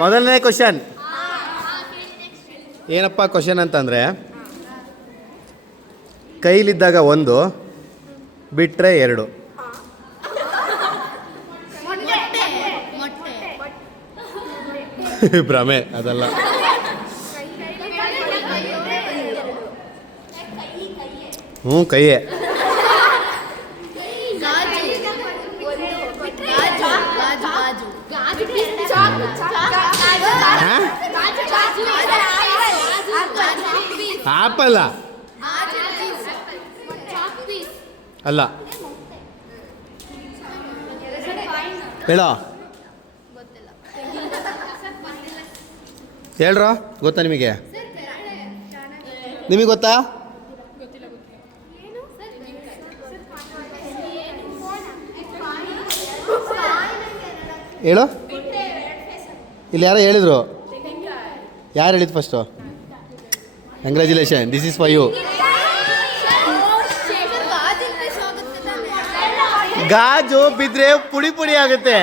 ಮೊದಲನೇ ಕ್ವಶನ್ ಏನಪ್ಪ ಕ್ವಶನ್ ಅಂತಂದರೆ, ಕೈಲಿದ್ದಾಗ ಒಂದು ಬಿಟ್ಟರೆ ಎರಡು. ಭ್ರಮೆ ಅದಲ್ಲ. ಹ್ಞೂ ಕೈಯೇ. ಆಪಲ್ಲ ಅಲ್ಲ, ಹೇಳೋ ಹೇಳ್ರೋ. ಗೊತ್ತಾ ನಿಮಗೆ? ನಿಮಗೆ ಗೊತ್ತಾ? ಹೇಳು. ಇಲ್ಲಿ ಯಾರೋ ಹೇಳಿದರು. ಯಾರು ಹೇಳಿದ್ದು first? Congratulation, this is for you. ಗಾಜು ಬಿದ್ದರೆ ಪುಡಿ ಪುಡಿ ಆಗುತ್ತೆ.